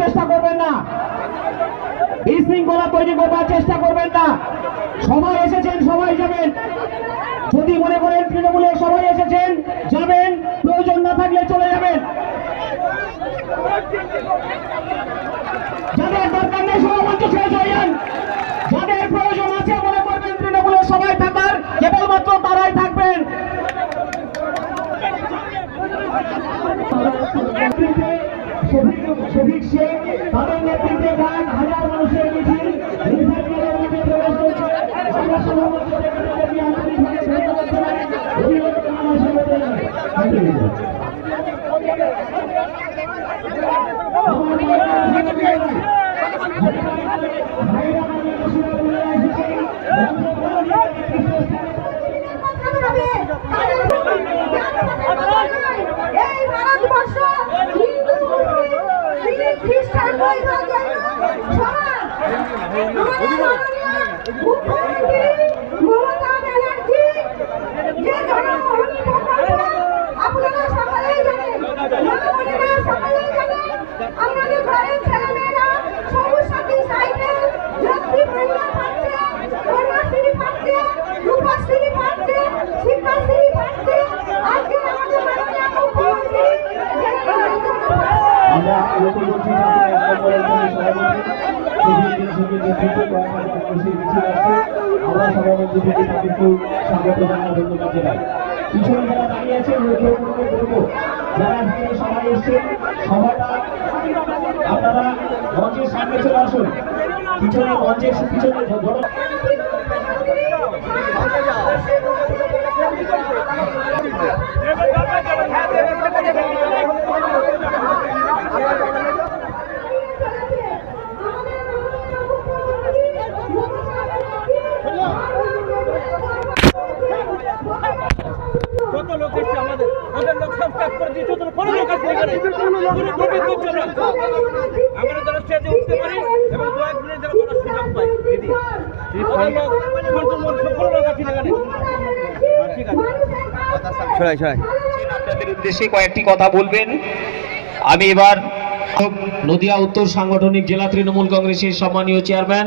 চেষ্টা করবেন না, বিশৃঙ্খলা তৈরি করবার চেষ্টা করবেন না। সবাই এসেছেন, সবাই যাবেন। যদি মনে করেন তৃণমূলে সবাই এসেছেন যাবেন, প্রয়োজন না থাকলে চলে যাবেন। যাদের দরকার নেই সভামঞ্চ ছেড়ে চলে যান। যাদের প্রয়োজন আছে মনে করবেন তৃণমূলে সবাই থাকার, কেবলমাত্র তারাই থাকবেন। শফিক শেখ তাদের নেতৃত্বে হাজার মানুষের মিছিল স্বাগত জানাই, ধন্যবাদ জানাই। পিছনে যারা দাঁড়িয়ে আছেন যারা সবাই এসছেন, সবাইটা আপনারা মঞ্চের সামনে চলে আসুন। পিছনে মঞ্চের পিছনে কত লোক এসছে, আমাদের লোক সাবস্ক্রাইব করে দিয়েছে, কোনো লোক আছে এখানে, আমরা যারা স্টেজে উঠতে পারি এবং দু এক মিনিট যারা বলার সুযোগ পাই। দিদি সকল লোক আছে এখানে, ঠিক আছে। আপনাদের উদ্দেশ্যে কয়েকটি কথা বলবেন। আমি এবার নদিয়া উত্তর সাংগঠনিক জেলা তৃণমূল কংগ্রেসের সম্মানীয় চেয়ারম্যান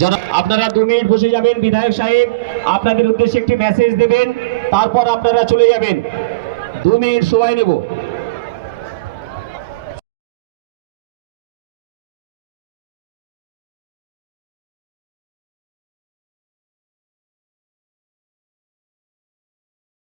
যারা, আপনারা 2 মিনিট বসে যাবেন। বিধায়ক সাহেব আপনাদের উদ্দেশ্যে একটি মেসেজ দেবেন, তারপর আপনারা চলে যাবেন। 2 মিনিট সময় নেব।